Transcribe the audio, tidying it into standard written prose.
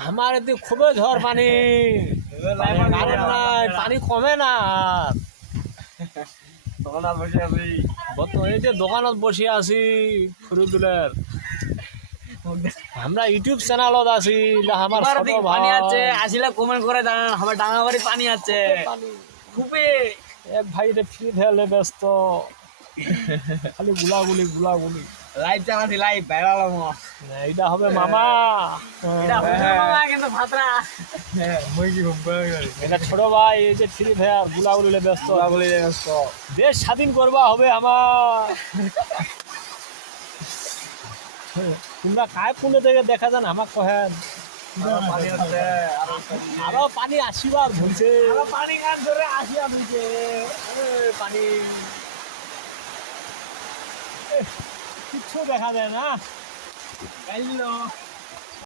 আমার এতে খুবই ঝড় পানি পানি কমে না এই যে দোকানত বসে আছি ফরিদুলের আমরা ইউটিউব চ্যানেলত আছি আমার ছোট ভাই আছে আসলে কমেন্ট করে জানান আমার ডাঙাবাড়ি পানি আছে খুবই এক ভাই রে ফ্রি ফেলে ব্যস্ত খালি গুলাগুলি গুলাগুলি লাইভ চালাচ্ছি লাইভ ভাইরাল এইটা হবে মামা কিন্তু ভাতরা এটা ছোট ভাই এই যে ফ্রি ফায়ার গুলাগুলি ব্যস্ত দেশ স্বাধীন করবা হবে আমার তোমরা কায় কোনে থেকে দেখা যান আমার কহেন আরো পানি আসিবার ধরছে পানি গান ধরে আসিয়া ধুইছে পানি কিচ্ছু দেখা যায় না গাইল